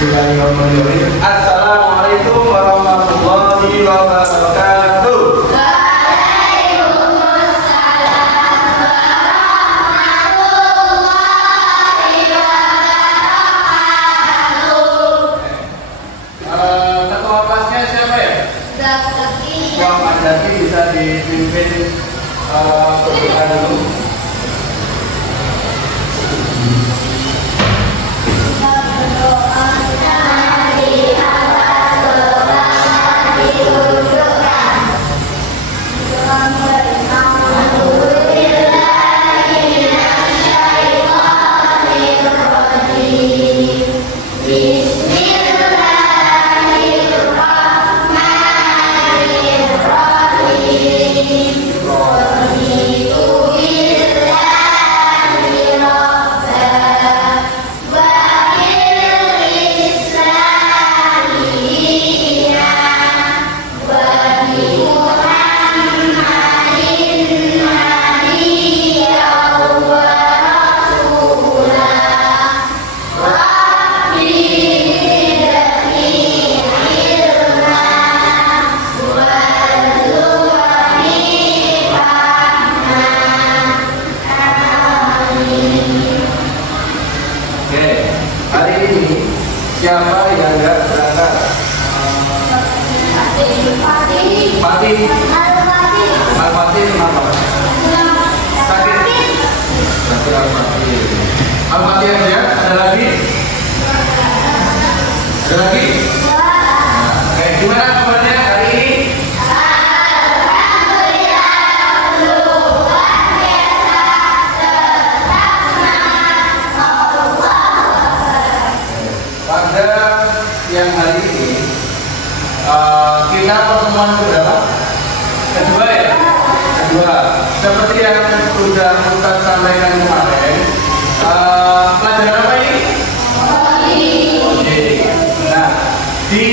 Bismillahirrahmanirrahim. Assalamualaikum warahmatullahi wabarakatuh. Ketua kelasnya siapa ya? Yang Mandati bisa dipimpin berdoa dulu. Siapa yang nggak berangkat? Pati. Al-Fatih kenapa? Sakit. Sakit Al-Fatih. Al-Fatih aja. Ada lagi? Ada lagi? Oke, gimana kabarnya hari ini? Yang hari ini kita pertemuan berapa? Kedua ya? Kedua. Seperti yang sudah kita sampaikan kemarin, pelajaran apa ini? Oke. Nah, di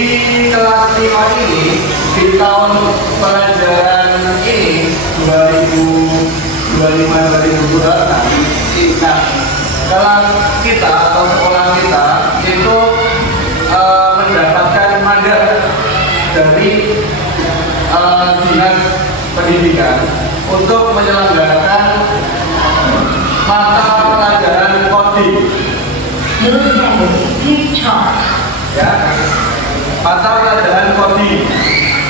kelas 5 ini, di tahun pelajaran ini 2025-2026, nah, kelas kita atau sekolah kita itu mendapatkan mandat dari Dinas Pendidikan untuk menyelenggarakan mata pelajaran coding. Ya, mata pelajaran coding.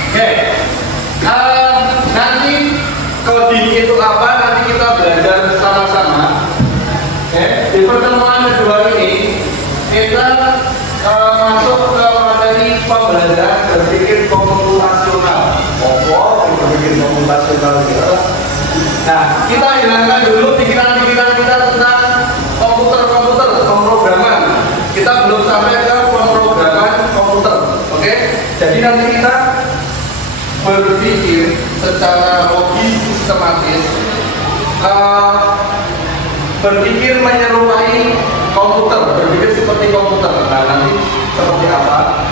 Oke, nanti coding itu apa? Nanti kita belajar sama-sama. Oke, di pertemuan kedua ini kita masuk ke materi pembelajaran berpikir komputasional. Berpikir komputasional gitu. Nah, kita hilangkan dulu pikiran-pikiran kita tentang komputer, pemrograman. Kita belum sampai ke pemrograman komputer. Oke? Jadi nanti kita berpikir secara logis, sistematis, berpikir menyerupai komputer, berpikir seperti komputer. Nah, nanti seperti apa?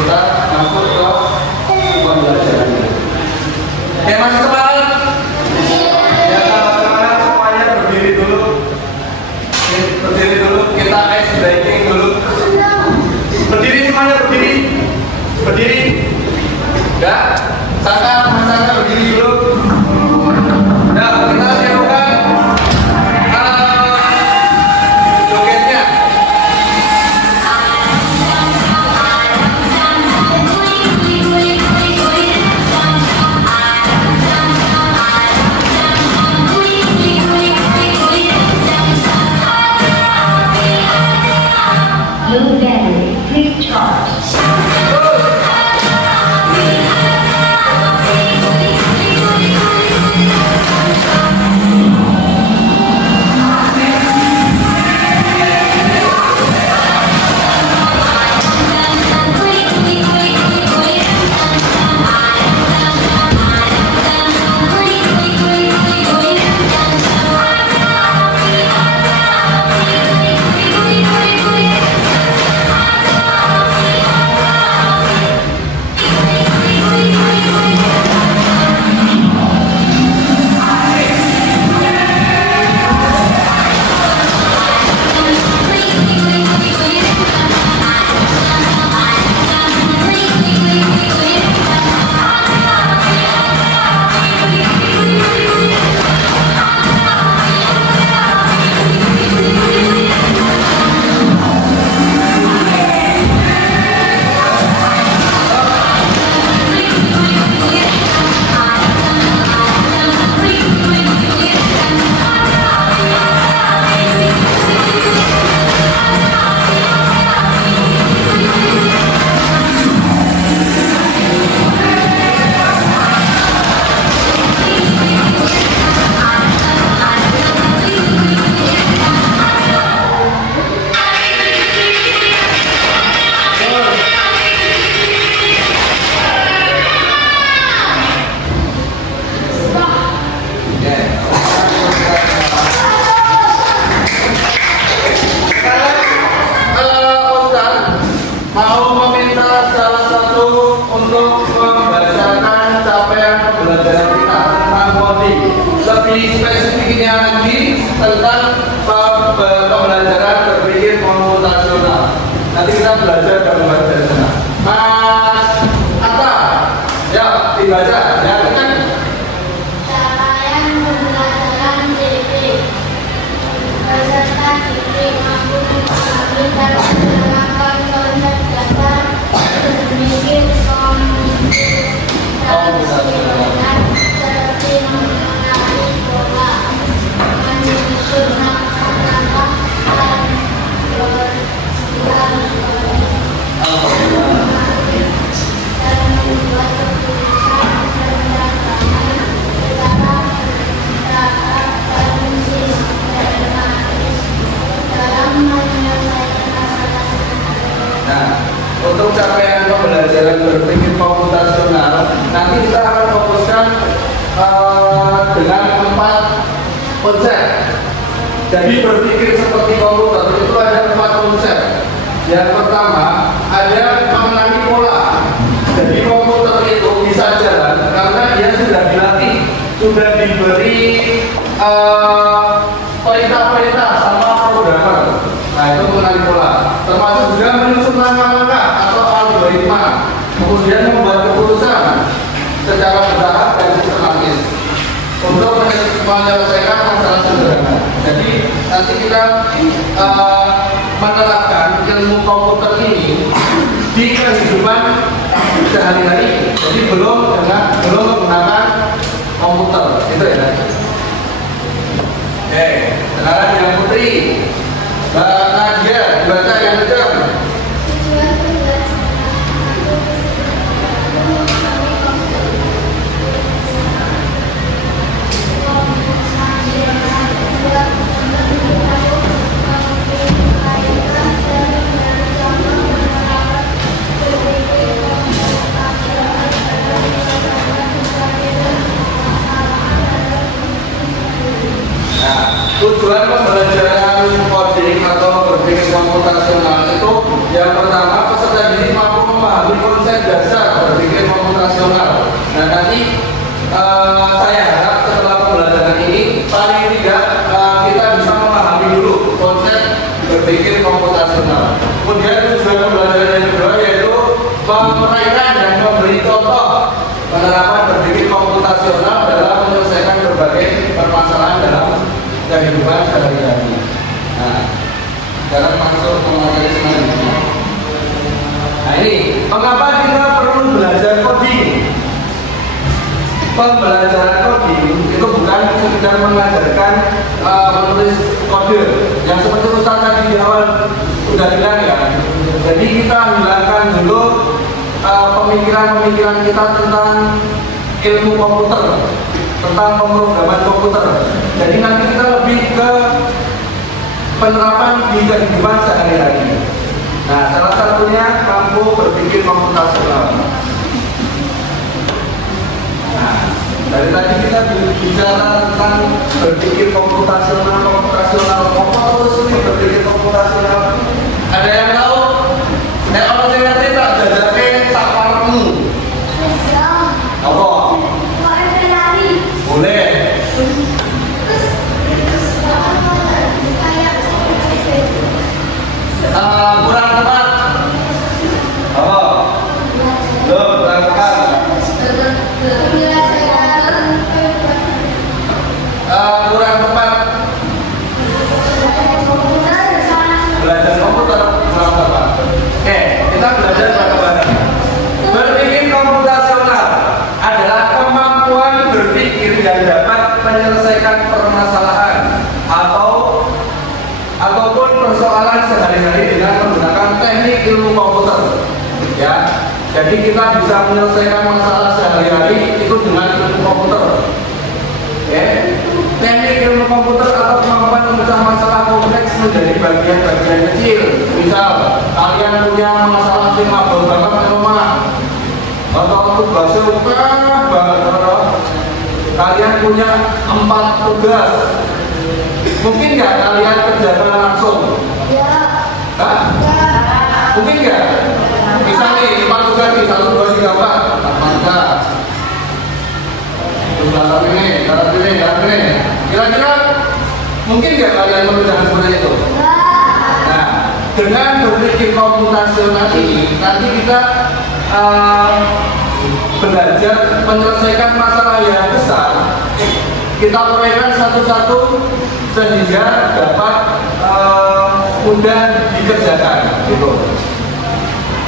Kita masuk ke pembelajarannya. Oke, masih semangat? Ya, semangat semuanya berdiri dulu. Berdiri dulu, kita ice breaking dulu. Berdiri semuanya, berdiri. Berdiri. Ya, Saka berdiri dulu. Nah, kita siapkan jogetnya. Low battery, please charge. mau meminta salah satu untuk membacakan capaian pembelajaran kita tentang coding. Lebih spesifiknya lagi tentang pembelajaran berpikir komputasional. Nanti kita belajar bareng-bareng dari sana. Mas Atta, ya dibaca, ya kan? Capaian pembelajaran DP peserta DP mampu memahami dan menerapkan konsep dasar berpikir komputasional seperti mengenali pola, menyusun langkah-langkah dan berjalan dan membuat keputusan berdasarkan secara teratur dan sistematis dalam menyelesaikan masalah. Nah, untuk capaian pembelajaran berpikir komputasional, nanti kita akan fokuskan dengan 4 konsep. Jadi berpikir seperti komputer itu ada 4 konsep. Yang pertama ada mengenali pola. Jadi komputer itu bisa jalan karena dia sudah dilatih, sudah diberi perintah-perintah sama programmer. Nah itu mengenali pola. Termasuk juga menyusun langkah-langkah atau algoritma, kemudian membuat keputusan secara bertahap dan sistematis untuk menyelesaikan masalah sederhana. Jadi nanti kita menerapkan ilmu komputer ini di kehidupan sehari-hari. Jadi belum menggunakan komputer, itu ya. Oke, sekarang yang putri, Mbak Nadia, baca yang kencang. Tujuan pembelajaran coding atau berpikir komputasional itu yang pertama peserta didik mampu memahami konsep dasar berpikir komputasional. Nah nanti saya harap setelah pembelajaran ini paling tidak kita bisa memahami dulu konsep berpikir komputasional. Kemudian tujuan pembelajaran yang kedua yaitu mempraktikkan dan memberi contoh penerapan berpikir komputasional dalam menyelesaikan berbagai permasalahan dalam kehidupan sehari-hari. Nah, sekarang masuk ke materi selanjutnya. Nah ini, mengapa kita perlu belajar coding? Pembelajaran coding itu bukan sekedar mengajarkan menulis kode yang seperti Ustaz tadi di awal sudah bilang ya. Jadi kita hilangkan dulu pemikiran-pemikiran kita tentang ilmu komputer, tentang pemrograman komputer. Jadi nanti kita lebih ke penerapan di kehidupan sehari-hari. Nah, salah satunya mampu berpikir komputasional. Nah, dari tadi kita bicara tentang berpikir komputasional, apa sih berpikir komputasional? Ada yang tahu? Orang yang nanti tak jajarkan tak parmu. Apa? Boleh. Kurang tepat. Apa? Belum, kurang tepat. Kurang tepat. Belajar komputer kurang tepat. Oke, kita belajar bareng-bareng. Berpikir komputasional adalah kemampuan berpikir yang dapat menyelesaikan permasalahan ataupun persoalan sehari-hari dengan menggunakan teknik ilmu komputer. Ya, jadi kita bisa menyelesaikan masalah sehari-hari itu dengan ilmu komputer. Ya, teknik ilmu komputer atau kemampuan memecah masalah kompleks menjadi bagian-bagian kecil. Misal, kalian punya masalah yang mabuk banget di rumah, atau tugasnya banget. Kalian punya 4 tugas. Mungkin nggak kalian kerjakan langsung? Ya. Hah? Ya. Mungkin nggak? nih. Kira-kira mungkin nggak kalian mengerjakan seperti itu? Nah, dengan berpikir komputasional ini, nanti kita belajar menyelesaikan masalah yang besar. Kita uraikan satu-satu sehingga dapat mudah dikerjakan, gitu.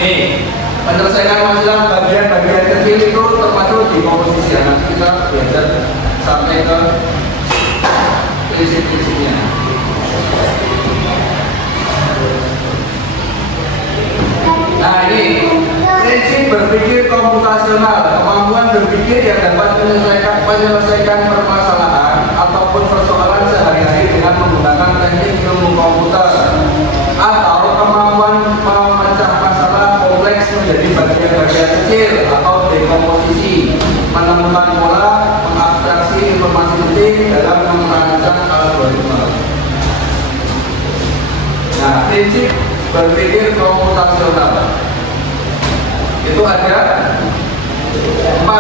Nih, menyelesaikan masalah bagian-bagian kecil itu termasuk di komposisi. Nanti kita belajar sampai ke prinsip-prinsipnya. Nah, ini prinsip berpikir komputasional, kemampuan berpikir yang dapat menyelesaikan permasalahan ataupun persoalan sehari-hari dengan menggunakan teknik ilmu komputer, atau kemampuan memecah masalah kompleks menjadi bagian-bagian kecil atau dekomposisi, menemukan pola, mengabstraksi informasi penting dalam merancang algoritma. Nah, prinsip berpikir komputasional itu ada 4.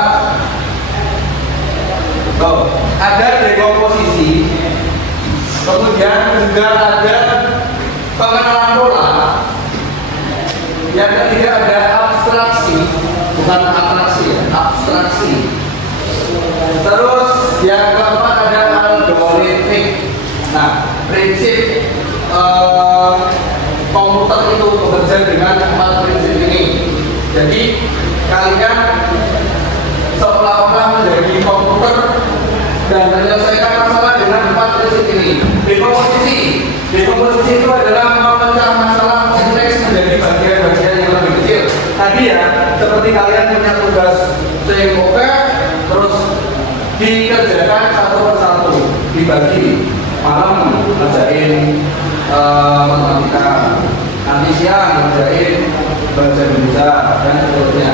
Ada dekomposisi, kemudian juga ada pengenalan pola, yang ketiga ada abstraksi, bukan atraksi ya, abstraksi. Terus yang keempat ada algoritmik. Nah, prinsip komputer itu bekerja dengan 4 prinsip ini. Jadi kalian seolah-olah menjadi komputer dan menyelesaikan masalah dengan 4 prinsip ini. Dekomposisi itu adalah memecah masalah kompleks menjadi bagian-bagian yang lebih kecil. Tadi ya, seperti kalian punya tugas CMOK, terus dikerjakan satu persatu, dibagi. Malam ngerjain matematika, nanti siang ngerjain bahasa Indonesia dan seterusnya.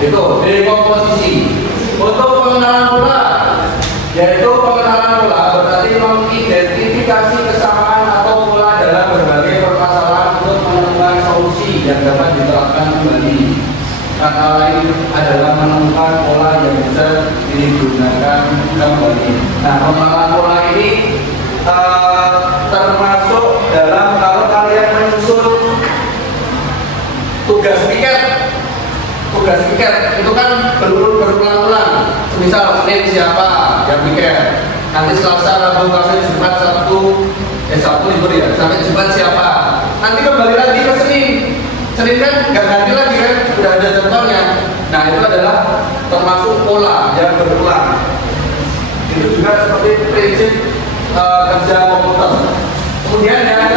Itu dekomposisi. Untuk pengenalan pola, yaitu pengenalan pola berarti mengidentifikasi kesamaan atau pola dalam berbagai permasalahan untuk menemukan solusi yang dapat diterapkan kembali. Kata lain adalah menemukan pola yang bisa digunakan kembali. Nah, pengenalan pola ini termasuk dalam kalau kalian menyusun tugas piket itu kan berulang-ulang. Misal Senin siapa yang piket, nanti Selasa, Rabu, Kamis, Jumat, Sabtu libur ya, sampai Jumat siapa, nanti kembali lagi ke Senin kan nggak ganti lagi kan, sudah ada jadwalnya. Nah, itu adalah termasuk pola yang berulang. Itu juga seperti prinsip kerja komputer. Kemudian yang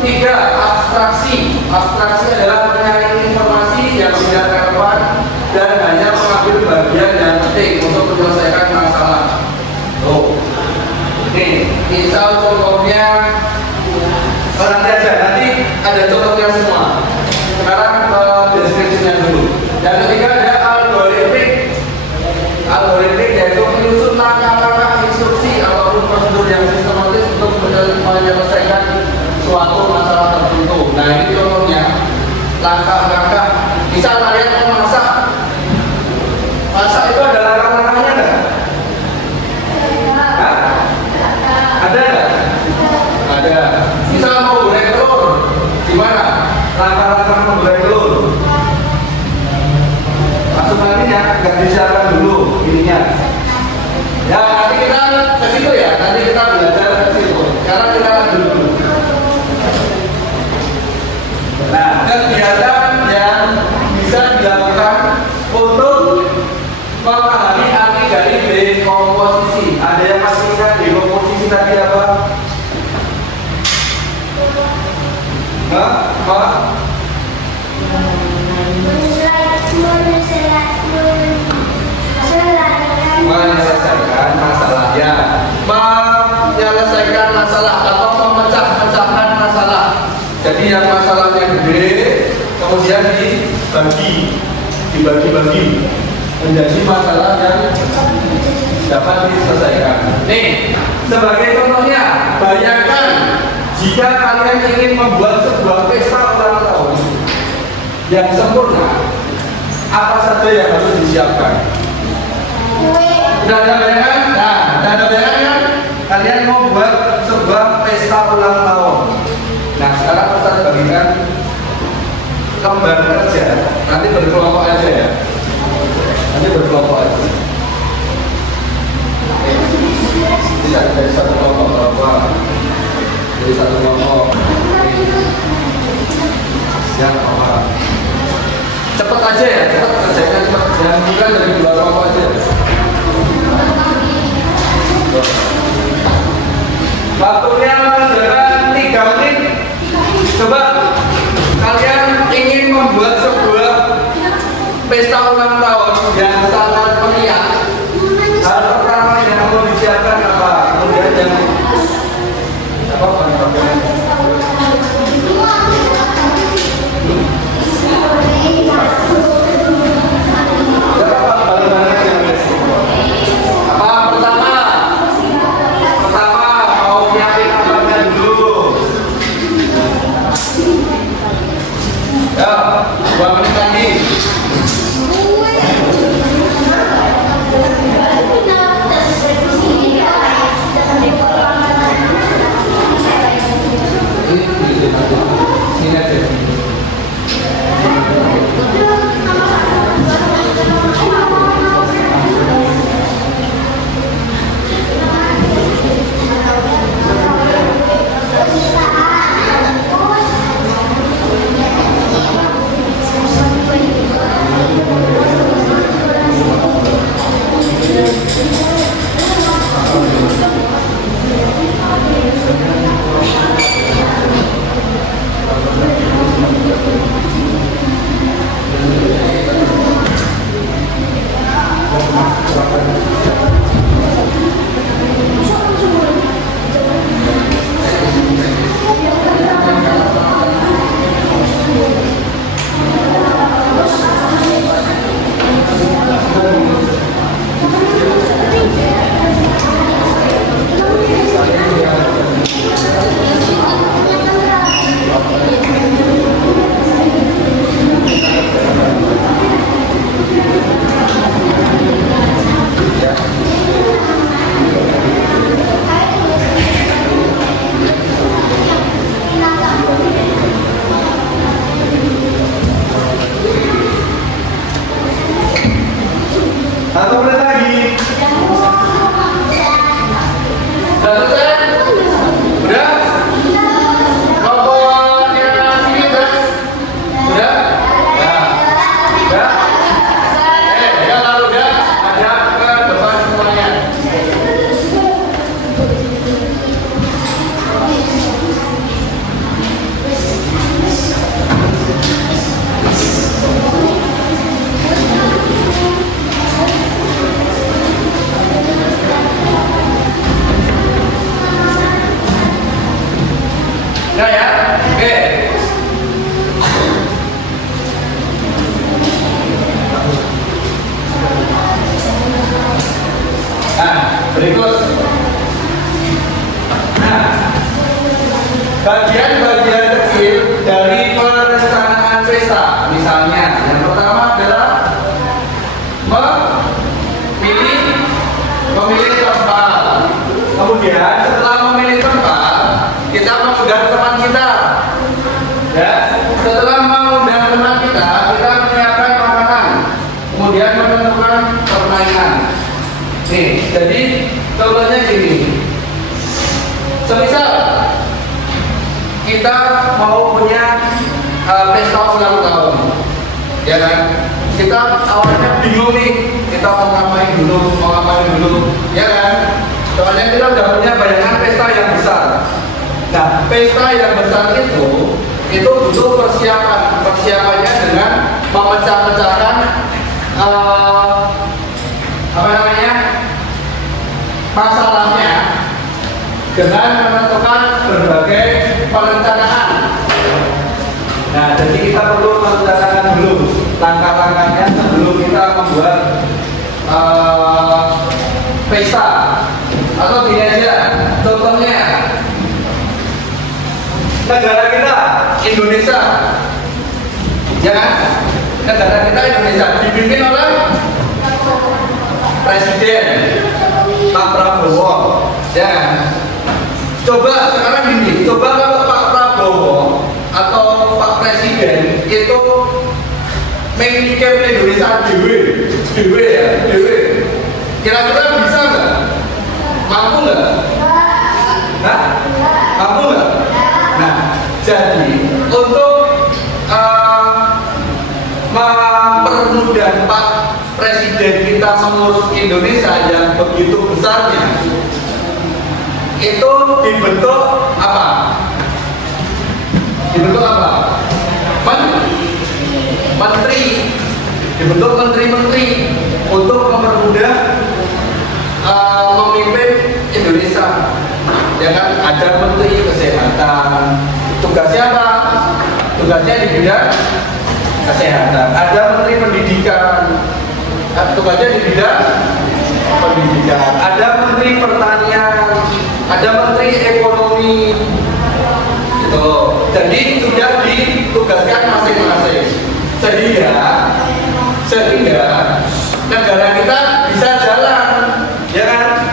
ketiga, abstraksi. Abstraksi adalah menyaring informasi yang tidak relevan dan hanya mengambil bagian yang penting untuk menyelesaikan masalah. Nih, misal contohnya nanti ada contohnya semua. Sekarang deskripsinya dulu. Yang ketiga ada algoritmik. Algoritmik yaitu menyusun langkah-langkah instruksi ataupun prosedur yang sistematis untuk menyelesaikan suatu masalah tertentu. Nah, ini contohnya langkah-langkah. Misal kalian mau masak itu ada langkah-langkahnya nggak? Ada nggak? Ada. Misal mau goreng telur, gimana? Langkah-langkah menggoreng telur. Langsung nantinya nggak disiapkan dulu ininya. Ya, nanti kita ke situ ya. Nanti kita belajar ke situ. Sekarang kita lanjut dulu. Nah, kegiatan yang bisa dilakukan untuk memahami arti dari dekomposisi. Ada yang masih ingat dekomposisi tadi apa? Apa? Menyelesaikan masalahnya, menyelesaikan masalah atau memecah-mecahkan masalah. Jadi yang masalahnya gede, kemudian dibagi-bagi menjadi masalah yang dapat diselesaikan. Nih, sebagai contohnya, bayangkan jika kalian ingin membuat sebuah pesta ulang tahun yang sempurna, apa saja yang harus disiapkan? Udah ada bayangan? Nah, udah ada bayangan? saya bagikan lembar kerja. Nanti berkelompok aja ya. Nanti berkelompok aja. Tidak dari satu kelompok berapa? Dari satu kelompok. Siap apa? Cepat aja ya, cepat kerjakan cepat. Jangan bukan dari dua kelompok aja. Waktunya mengerjakan 3 menit. Coba kalian ingin membuat sebuah pesta ulang tahun yang sangat meriah. Hal pertama yang perlu disiapkan apa? Kemudian yang apa? Berikut. Nah, bagian-bagian kecil dari perencanaan pesta, misalnya yang pertama adalah memilih tempat. Kemudian setelah memilih tempat, kita mengundang teman kita. Ya, setelah mengundang teman kita menyiapkan makanan, kemudian menentukan permainan. Nih, jadi contohnya gini. Semisal kita mau punya pesta ulang tahun, ya kan? Kita awalnya bingung nih, kita mau ngapain dulu, ya kan? Soalnya kita udah punya bayangan pesta yang besar. Nah, pesta yang besar itu butuh persiapan. Persiapannya dengan memecah-mecahkan masalahnya dengan menentukan berbagai perencanaan. Nah, jadi kita perlu merencanakan dulu langkah-langkahnya sebelum kita membuat pesta. Atau gini aja, contohnya negara kita Indonesia, ya kan? Negara kita Indonesia dipimpin oleh Presiden Pak Prabowo, ya kan? Coba sekarang gini, coba kalau Pak Prabowo mikir Indonesia dewe ya, dewe. Kira-kira bisa nggak? Mampu nggak? Hah? Mampu nggak? Nah, jadi untuk mempermudah Pak Presiden kita mengurus Indonesia yang begitu besarnya, itu dibentuk apa? Dibentuk apa? Menteri, dibentuk menteri-menteri untuk mempermudah memimpin Indonesia. Ya kan, ada menteri kesehatan, tugasnya apa? Tugasnya di bidang kesehatan. Ada menteri pendidikan, tugasnya di bidang pendidikan. Ada menteri pertanian, ada menteri ekonomi. Gitu. Jadi sudah ditugaskan masing-masing. Sehingga negara kita bisa jalan, ya kan?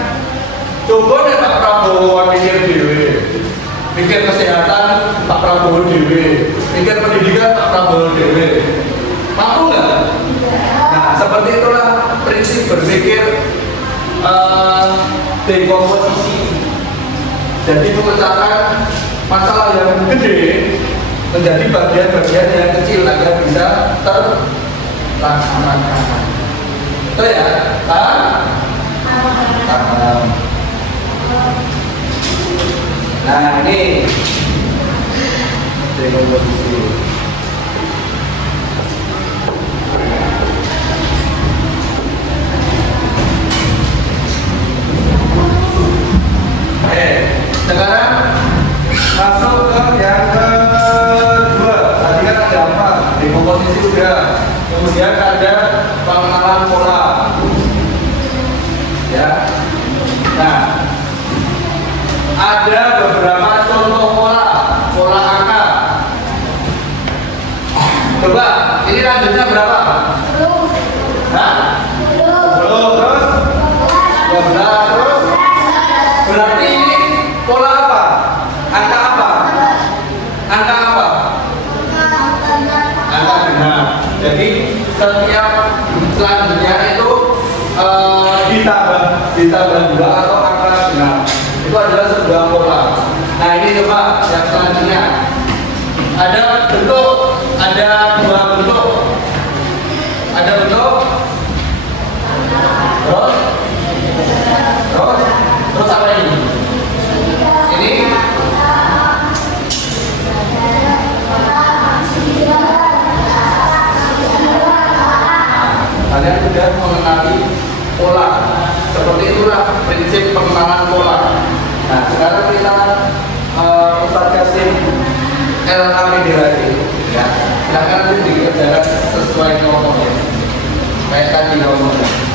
Coba deh Pak Prabowo mikir dewe, mikir kesehatan Pak Prabowo dewe, mikir pendidikan Pak Prabowo dewe, mampu nggak? Nah, seperti itulah prinsip berpikir dekomposisi. Jadi memecahkan masalah yang gede menjadi bagian-bagian yang kecil agar bisa terlaksanakan. Itu ya, paham? Nah, ini dekomposisi. Sekarang masuk ke yang kedua. Tadi kan ada apa? Dekomposisi udah. Kemudian ada pengenalan pola. Ya. Nah, ada beberapa contoh pola angka. Coba, ini lanjutnya berapa? 10. Hah? 10 terus? 12 terus? Berarti ini pola apa? Angka apa? Angka apa? Angka genap. Jadi setiap selanjutnya itu ditambah 2 atau angka genap. Itu adalah sebuah pola. Nah, ini coba yang selanjutnya. Ada bentuk, ada 2 bentuk. Ada bentuk terus apa ini? Ini kalian sudah mengenali pola. Seperti itulah prinsip pengenalan pola. Nah, sekarang kita Ustaz Kasim LAPD lagi, ya. Silakan nanti dikerjakan sesuai kelompoknya. Kayak tadi ngomongnya.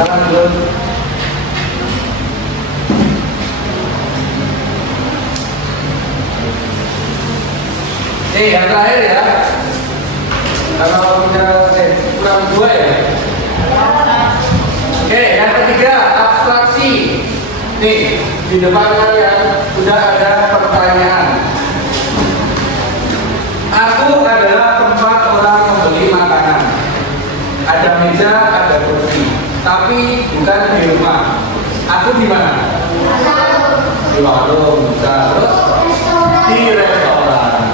Silakan dulu. Yang terakhir ya. Kalau punya kurang 2 ya. Oke, yang ketiga abstraksi. Nih, di depan kalian sudah ada pertanyaan. Aku adalah tempat orang membeli makanan. Ada meja, ada kursi. Tapi bukan di rumah. Aku di mana? Di warung. Terus di restoran.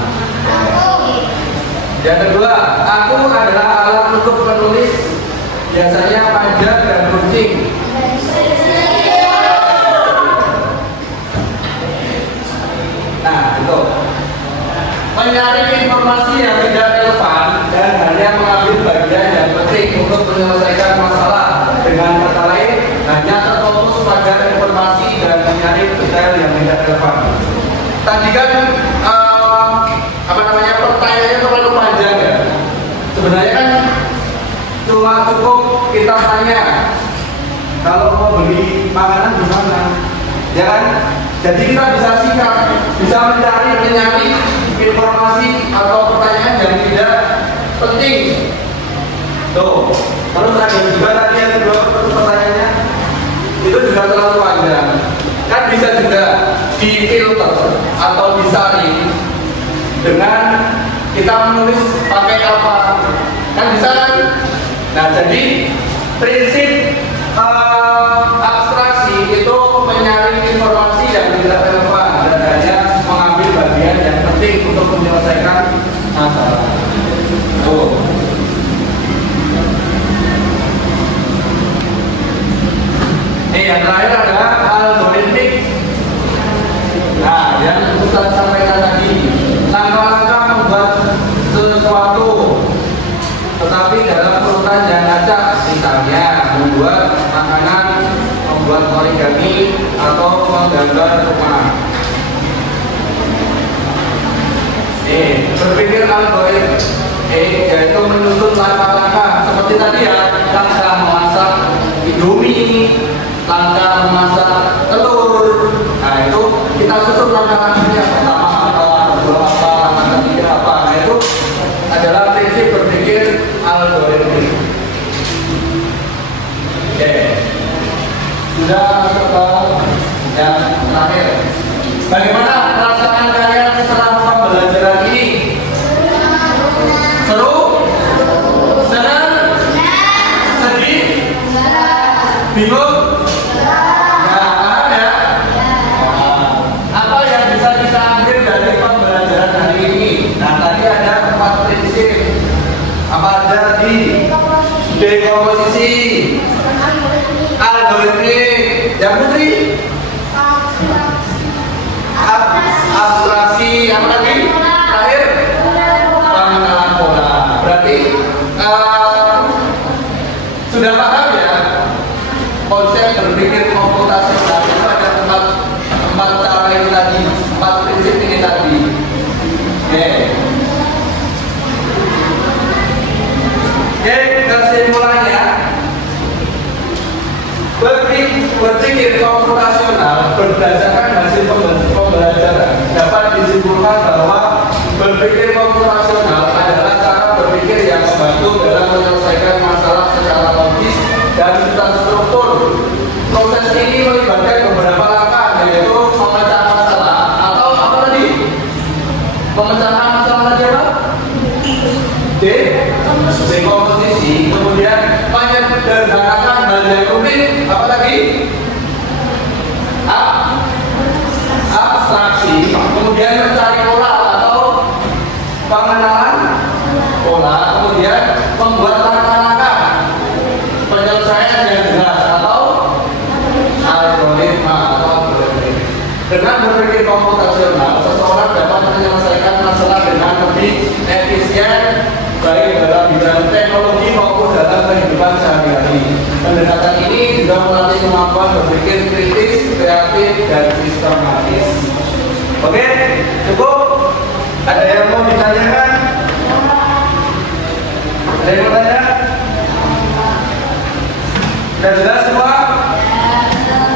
Yang kedua, aku adalah alat untuk menulis, biasanya panjang dan runcing. Nah, itu menyaring informasi yang tidak relevan dan hanya mengambil bagian yang penting untuk menyelesaikan masalah. Dengan kata lain, hanya terfokus pada informasi dan menyaring detail yang tidak relevan. Tadi kan pertanyaannya terlalu panjang ya. Sebenarnya kan cuma cukup kita tanya kalau mau beli makanan di mana, ya kan? Jadi kita bisa sikap, bisa mencari informasi atau pertanyaan yang tidak penting. Tuh, terus ada juga tadi yang kedua pertanyaannya itu juga terlalu panjang. Kan bisa juga difilter atau disaring dengan kita menulis pakai apa, kan bisa kan? Nah, jadi prinsip abstraksi itu menyaring informasi yang tidak relevan dan hanya mengambil bagian yang penting untuk menyelesaikan masalah. Tuh. Yang terakhir adalah algoritmik. Nah, yang saya sampaikan tadi, langkah-langkah membuat sesuatu tetapi dalam urutan yang acak, misalnya membuat makanan, membuat origami, atau menggambar rumah. Berpikir algoritmik, yaitu menyusun langkah-langkah seperti tadi ya, langkah memasak Indomie, langkah memasak telur. Nah, itu kita susun langkah-langkahnya, pertama apa, kedua apa, langkah ketiga apa. Nah, itu adalah prinsip berpikir algoritmik. Oke, sudah masuk ke yang terakhir. Bagaimana perasaan kalian setelah pembelajaran ini? Seru? Senang? Sedih? Bingung? Dekomposisi, algoritmik, yang putri, abstraksi, apa lagi? Terakhir, pengenalan pola. Berarti sudah paham ya konsep berpikir komputasional itu ada empat cara ini tadi, 4 prinsip ini tadi. Oke. Kesimpulannya, berpikir komputasional berdasarkan hasil pembelajaran dapat disimpulkan bahwa berpikir komputasional adalah cara berpikir yang membantu dalam menyelesaikan masalah secara logis dan terstruktur. Proses ini melibatkan beberapa langkah, yaitu memecah masalah atau apa tadi? Pemecahan masalah tadi apa? Dekomposisi, kemudian menyederhanakan hal yang rumit, apa lagi? Abstraksi, kemudian mencari pola atau pengenalan pola, kemudian membuat langkah-langkah penyelesaian yang jelas atau algoritma atau algoritmik. Dengan berpikir komputasional, seseorang dapat menyelesaikan masalah dengan lebih efisien, baik dalam bidang teknologi maupun dalam kehidupan sehari-hari. Pendekatan ini juga melatih kemampuan berpikir kritis, kreatif, dan sistematis. Oke, cukup? Ada yang mau ditanyakan? Ada yang mau tanya? Udah jelas semua?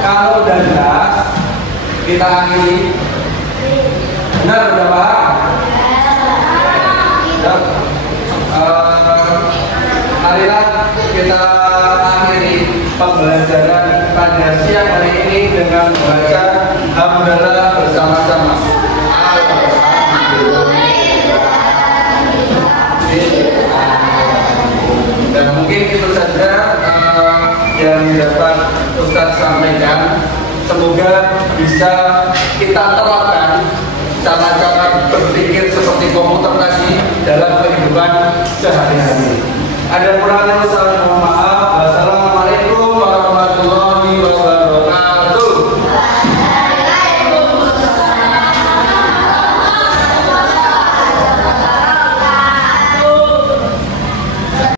Kalau udah jelas, kita akhiri. Benar, udah paham? Marilah kita akhiri pembelajaran pada siang hari ini dengan membaca hamdalah bersama-sama. Dan mungkin itu saja yang dapat Ustaz sampaikan. Semoga bisa kita terapkan cara-cara berpikir seperti komputer tadi dalam kehidupan sehari-hari. Ada kurangnya